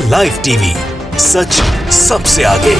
Live TV, सच सबसे आगे।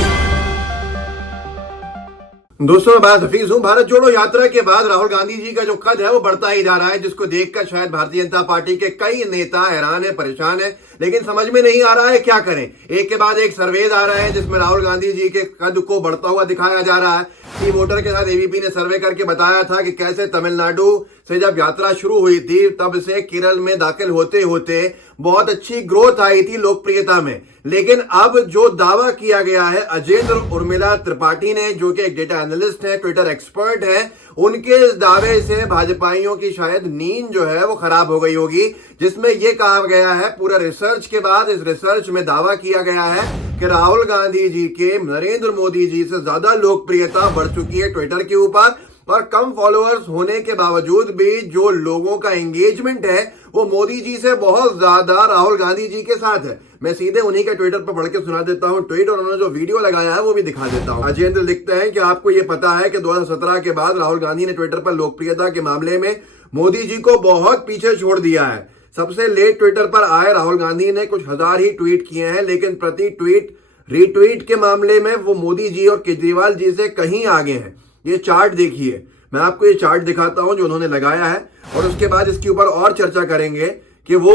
दोस्तों मैं बात हफीज हूं। भारत जोड़ो यात्रा के बाद राहुल गांधी जी का जो कद है वो बढ़ता ही जा रहा है, जिसको देखकर शायद भारतीय जनता पार्टी के कई नेता हैरान है, परेशान है, लेकिन समझ में नहीं आ रहा है क्या करें। एक के बाद एक सर्वेज आ रहे हैं जिसमें राहुल गांधी जी के कद को बढ़ता हुआ दिखाया जा रहा है। टी वोटर के साथ एबीपी ने सर्वे करके बताया था कि कैसे तमिलनाडु से जब यात्रा शुरू हुई थी तब से केरल में दाखिल होते होते बहुत अच्छी ग्रोथ आई थी लोकप्रियता में। लेकिन अब जो दावा किया गया है अजेंद्र उर्मिला त्रिपाठी ने, जो कि एक डेटा एनालिस्ट है, ट्विटर एक्सपर्ट है, उनके इस दावे से भाजपाइयों की शायद नींद जो है वो खराब हो गई होगी, जिसमें यह कहा गया है, पूरा रिसर्च के बाद इस रिसर्च में दावा किया गया है कि राहुल गांधी जी के नरेंद्र मोदी जी से ज्यादा लोकप्रियता बढ़ चुकी है ट्विटर के ऊपर। और कम फॉलोअर्स होने के बावजूद भी जो लोगों का एंगेजमेंट है वो मोदी जी से बहुत ज्यादा राहुल गांधी जी के साथ है। मैं सीधे उन्हीं के ट्विटर पर पढ़ के सुना देता हूं ट्वीट, और उन्होंने जो वीडियो लगाया है वो भी दिखा देता हूं। अजेंद्र लिखते हैं कि आपको ये पता है कि 2017 के बाद राहुल गांधी ने ट्विटर पर लोकप्रियता के मामले में मोदी जी को बहुत पीछे छोड़ दिया है। सबसे लेट ट्विटर पर आए राहुल गांधी ने कुछ हजार ही ट्वीट किए हैं, लेकिन प्रति ट्वीट रीट्वीट के मामले में वो मोदी जी और केजरीवाल जी से कहीं आगे हैं। ये चार्ट देखिए, मैं आपको ये चार्ट दिखाता हूं जो उन्होंने लगाया है, और उसके बाद इसके ऊपर और चर्चा करेंगे कि वो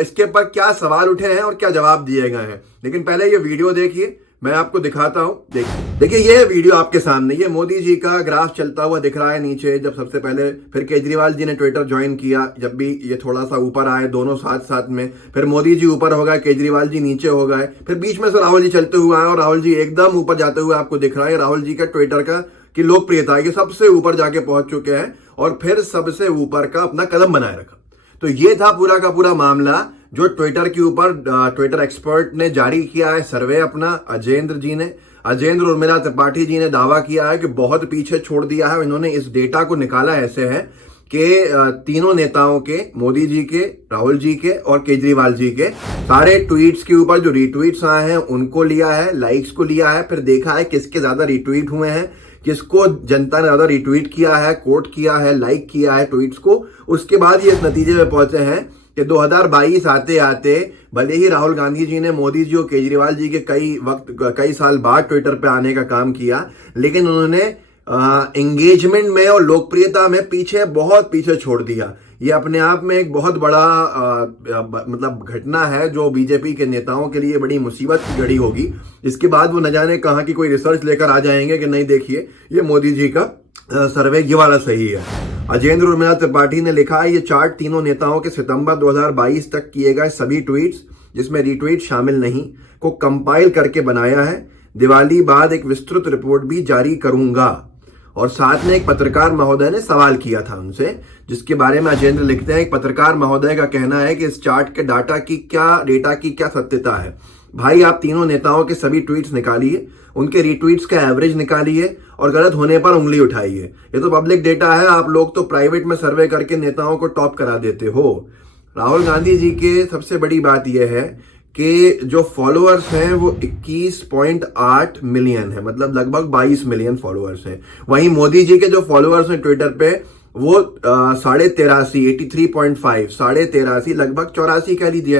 इसके ऊपर क्या सवाल उठे हैं और क्या जवाब दिए गए हैं। लेकिन पहले ये वीडियो देखिए, मैं आपको दिखाता हूं। देखिए ये वीडियो आपके सामने, ये मोदी जी का ग्राफ चलता हुआ दिख रहा है नीचे, जब सबसे पहले, फिर केजरीवाल जी ने ट्विटर ज्वाइन किया, जब भी ये थोड़ा सा ऊपर आए, दोनों साथ साथ में, फिर मोदी जी ऊपर हो गए, केजरीवाल जी नीचे हो गए, फिर बीच में से राहुल जी चलते हुए आए और राहुल जी एकदम ऊपर जाते हुए आपको दिख रहा है। राहुल जी का ट्विटर का की लोकप्रियता ये सबसे ऊपर जाके पहुंच चुके हैं और फिर सबसे ऊपर का अपना कदम बनाए रखा। तो ये था पूरा का पूरा मामला जो ट्विटर के ऊपर ट्विटर एक्सपर्ट ने जारी किया है सर्वे अपना, अजेंद्र उर्मिला त्रिपाठी जी ने दावा किया है कि बहुत पीछे छोड़ दिया है। इन्होंने इस डेटा को निकाला ऐसे है कि तीनों नेताओं के, मोदी जी के, राहुल जी के और केजरीवाल जी के सारे ट्वीट्स के ऊपर जो रीट्वीट्स आए हैं उनको लिया है, लाइक्स को लिया है, फिर देखा है किसके ज्यादा रीट्वीट हुए हैं, किसको जनता ने ज्यादा रिट्वीट किया है, कोट किया है, लाइक किया है ट्वीट्स को। उसके बाद ये इस नतीजे में पहुंचे हैं कि 2022 आते आते भले ही राहुल गांधी जी ने मोदी जी और केजरीवाल जी के कई साल बाद ट्विटर पे आने का काम किया, लेकिन उन्होंने एंगेजमेंट में और लोकप्रियता में बहुत पीछे छोड़ दिया। ये अपने आप में एक बहुत बड़ा मतलब घटना है जो बीजेपी के नेताओं के लिए बड़ी मुसीबत की घड़ी होगी। इसके बाद वो न जाने कहां की कोई रिसर्च लेकर आ जाएंगे कि नहीं देखिए ये मोदी जी का सर्वे ये वाला सही है। अजेंद्र उर्मिला त्रिपाठी ने लिखा है, ये चार्ट तीनों नेताओं के सितंबर 2022 तक किए गए सभी ट्वीट्स, जिसमें रीट्वीट शामिल नहीं, को कंपाइल करके बनाया है। दिवाली बाद एक विस्तृत रिपोर्ट भी जारी करूंगा। और साथ में एक पत्रकार महोदय ने सवाल किया था उनसे, जिसके बारे में अजेंद्र लिखते हैं, एक पत्रकार महोदय का कहना है कि इस चार्ट के डेटा की क्या सत्यता है। भाई आप तीनों नेताओं के सभी ट्वीट्स निकालिए, उनके रीट्वीट्स का एवरेज निकालिए और गलत होने पर उंगली उठाइए। ये तो पब्लिक डेटा है, आप लोग तो प्राइवेट में सर्वे करके नेताओं को टॉप करा देते हो। राहुल गांधी जी के सबसे बड़ी बात यह है कि जो फॉलोअर्स हैं वो 21.8 मिलियन है, मतलब लगभग 22 मिलियन फॉलोअर्स हैं। वहीं मोदी जी के जो फॉलोअर्स हैं ट्विटर पे वो 83.5 लगभग 84 कह लीजिए,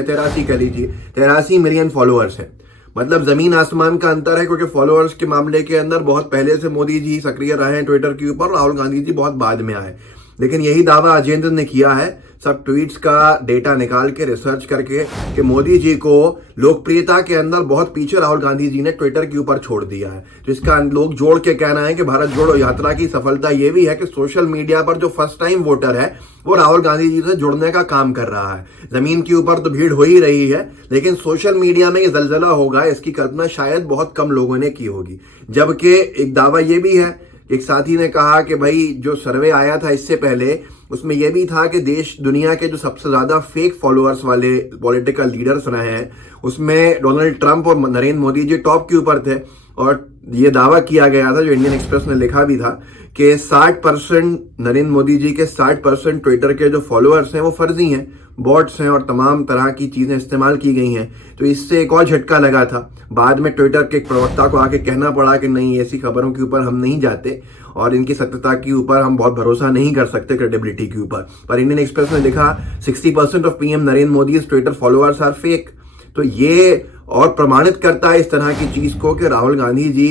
83 मिलियन फॉलोअर्स हैं। मतलब जमीन आसमान का अंतर है, क्योंकि फॉलोअर्स के मामले के अंदर बहुत पहले से मोदी जी सक्रिय रहे हैं ट्विटर के ऊपर, राहुल गांधी जी बहुत बाद में आए। लेकिन यही दावा अजेंद्र ने किया है सब ट्वीट्स का डेटा निकाल के, रिसर्च करके, कि मोदी जी को लोकप्रियता के अंदर बहुत पीछे राहुल गांधी जी ने ट्विटर के ऊपर छोड़ दिया है। तो इसका लोग जोड़ के कहना है कि भारत जोड़ो यात्रा की सफलता ये भी है कि सोशल मीडिया पर जो फर्स्ट टाइम वोटर है वो राहुल गांधी जी से जुड़ने का काम कर रहा है। जमीन के ऊपर तो भीड़ हो ही रही है, लेकिन सोशल मीडिया में ये जलजला होगा इसकी कल्पना शायद बहुत कम लोगों ने की होगी। जबकि एक दावा ये भी है, एक साथी ने कहा कि भाई जो सर्वे आया था इससे पहले उसमें यह भी था कि देश दुनिया के जो सबसे ज्यादा फेक फॉलोअर्स वाले पॉलिटिकल लीडर्स रहे हैं उसमें डोनाल्ड ट्रंप और नरेंद्र मोदी जी टॉप के ऊपर थे। और ये दावा किया गया था, जो इंडियन एक्सप्रेस ने लिखा भी था, कि 60% नरेंद्र मोदी जी के 60% ट्विटर के जो फॉलोअर्स हैं वो फर्जी हैं, बॉट्स हैं और तमाम तरह की चीजें इस्तेमाल की गई हैं। तो इससे एक और झटका लगा था। बाद में ट्विटर के एक प्रवक्ता को आके कहना पड़ा कि नहीं, ऐसी खबरों के ऊपर हम नहीं जाते और इनकी सत्यता के ऊपर हम बहुत भरोसा नहीं कर सकते, क्रेडिबिलिटी के ऊपर। पर इंडियन एक्सप्रेस ने लिखा 60% of PM Narendra Modi Twitter followers are fake. तो ये और प्रमाणित करता है इस तरह की चीज को कि राहुल गांधी जी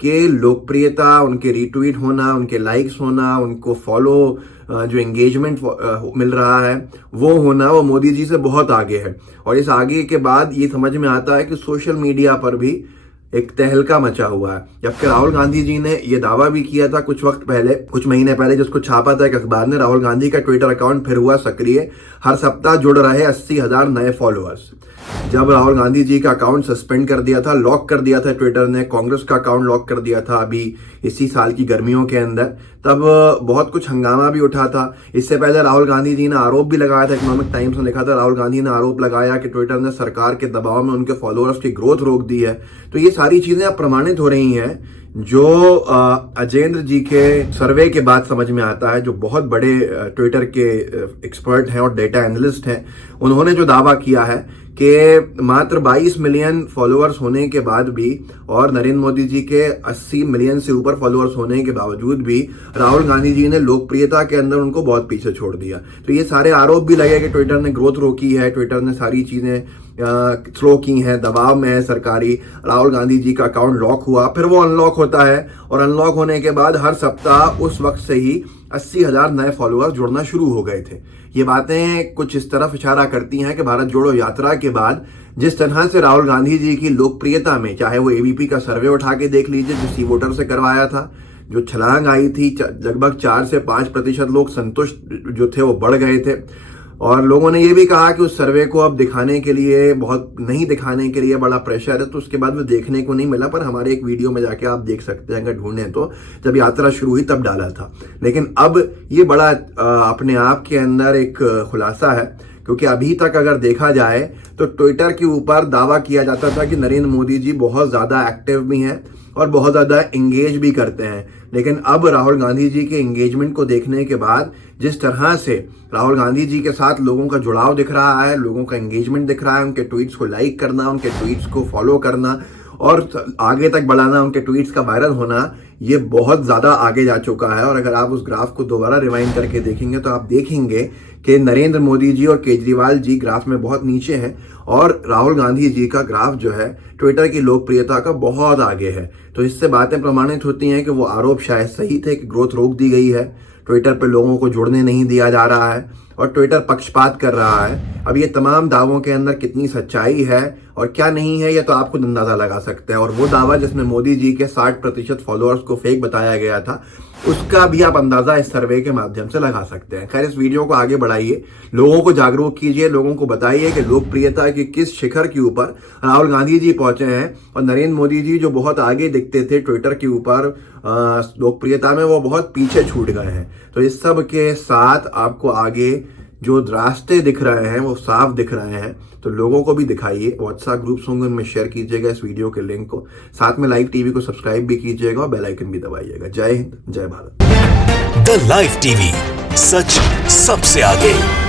के लोकप्रियता, उनके रीट्वीट होना, उनके लाइक्स होना, उनको फॉलो जो एंगेजमेंट मिल रहा है वो होना, वो मोदी जी से बहुत आगे है। और इस आगे के बाद ये समझ में आता है कि सोशल मीडिया पर भी एक तहलका मचा हुआ है। जबकि राहुल गांधी जी ने यह दावा भी किया था कुछ वक्त पहले, कुछ महीने पहले, जिसको छापा था एक अखबार ने, राहुल गांधी का ट्विटर अकाउंट फिर हुआ सक्रिय, हर सप्ताह जुड़ रहे 80,000 नए फॉलोअर्स। जब राहुल गांधी जी का अकाउंट सस्पेंड कर दिया था, लॉक कर दिया था ट्विटर ने, कांग्रेस का अकाउंट लॉक कर दिया था अभी इसी साल की गर्मियों के अंदर, तब बहुत कुछ हंगामा भी उठा था। इससे पहले राहुल गांधी जी ने आरोप भी लगाया था, इकोनॉमिक टाइम्स ने लिखा था, राहुल गांधी ने आरोप लगाया कि ट्विटर ने सरकार के दबाव में उनके फॉलोअर्स की ग्रोथ रोक दी है। तो ये सारी चीजें अब प्रमाणित हो रही हैं, जो अजेंद्र जी के सर्वे के बाद समझ में आता है, जो बहुत बड़े ट्विटर के एक्सपर्ट हैं और डेटा एनालिस्ट हैं। उन्होंने जो दावा किया है कि मात्र 22 मिलियन फॉलोअर्स होने के बाद भी और नरेंद्र मोदी जी के 80 मिलियन से ऊपर फॉलोअर्स होने के बावजूद भी राहुल गांधी जी ने लोकप्रियता के अंदर उनको बहुत पीछे छोड़ दिया। तो ये सारे आरोप भी लगे कि ट्विटर ने ग्रोथ रोकी है, ट्विटर ने सारी चीजें स्लो की हैं, दबाव में है सरकारी। राहुल गांधी जी का अकाउंट लॉक हुआ, फिर वो अनलॉक होता है और अनलॉक होने के बाद हर सप्ताह उस वक्त से ही 80,000 नए फॉलोअर्स जुड़ना शुरू हो गए थे। ये बातें कुछ इस तरफ इशारा करती हैं कि भारत जोड़ो यात्रा के बाद जिस तरह से राहुल गांधी जी की लोकप्रियता में, चाहे वो एबीपी का सर्वे उठा के देख लीजिए जो सी वोटर से करवाया था, जो छलांग आई थी, लगभग 4 से 5% लोग संतुष्ट जो थे वो बढ़ गए थे। और लोगों ने ये भी कहा कि उस सर्वे को अब दिखाने के लिए, बहुत नहीं दिखाने के लिए बड़ा प्रेशर है, तो उसके बाद वो देखने को नहीं मिला। पर हमारे एक वीडियो में जाके आप देख सकते हैं अगर ढूंढें तो, जब यात्रा शुरू हुई तब डाला था। लेकिन अब ये बड़ा अपने आप के अंदर एक खुलासा है, क्योंकि अभी तक अगर देखा जाए तो ट्विटर के ऊपर दावा किया जाता था कि नरेंद्र मोदी जी बहुत ज्यादा एक्टिव भी हैं और बहुत ज्यादा एंगेज भी करते हैं। लेकिन अब राहुल गांधी जी के एंगेजमेंट को देखने के बाद, जिस तरह से राहुल गांधी जी के साथ लोगों का जुड़ाव दिख रहा है, लोगों का एंगेजमेंट दिख रहा है, उनके ट्वीट्स को लाइक करना, उनके ट्वीट्स को फॉलो करना और आगे तक बढ़ाना, उनके ट्वीट्स का वायरल होना, ये बहुत ज्यादा आगे जा चुका है। और अगर आप उस ग्राफ को दोबारा रिवाइंड करके देखेंगे तो आप देखेंगे कि नरेंद्र मोदी जी और केजरीवाल जी ग्राफ में बहुत नीचे हैं और राहुल गांधी जी का ग्राफ जो है ट्विटर की लोकप्रियता का बहुत आगे है। तो इससे बातें प्रमाणित होती हैं कि वो आरोप शायद सही थे कि ग्रोथ रोक दी गई है, ट्विटर पे लोगों को जुड़ने नहीं दिया जा रहा है और ट्विटर पक्षपात कर रहा है। अब ये तमाम दावों के अंदर कितनी सच्चाई है और क्या नहीं है, ये तो आप खुद अंदाजा लगा सकते हैं। और वो दावा जिसमें मोदी जी के 60% फॉलोअर्स को फेक बताया गया था, उसका भी आप अंदाजा इस सर्वे के माध्यम से लगा सकते हैं। खैर, इस वीडियो को आगे बढ़ाइए, लोगों को जागरूक कीजिए, लोगों को बताइए कि लोकप्रियता के किस शिखर के ऊपर राहुल गांधी जी पहुंचे हैं और नरेंद्र मोदी जी जो बहुत आगे दिखते थे ट्विटर के ऊपर लोकप्रियता में, वो बहुत पीछे छूट गए हैं। तो इस सब के साथ आपको आगे जो रास्ते दिख रहे हैं वो साफ दिख रहे हैं, तो लोगों को भी दिखाइए। व्हाट्सएप ग्रुप्स होंगे, उनमें शेयर कीजिएगा इस वीडियो के लिंक को, साथ में लाइव टीवी को सब्सक्राइब भी कीजिएगा और बेल आइकन भी दबाइएगा। जय हिंद, जय भारत। द लाइव टीवी, सच सबसे आगे।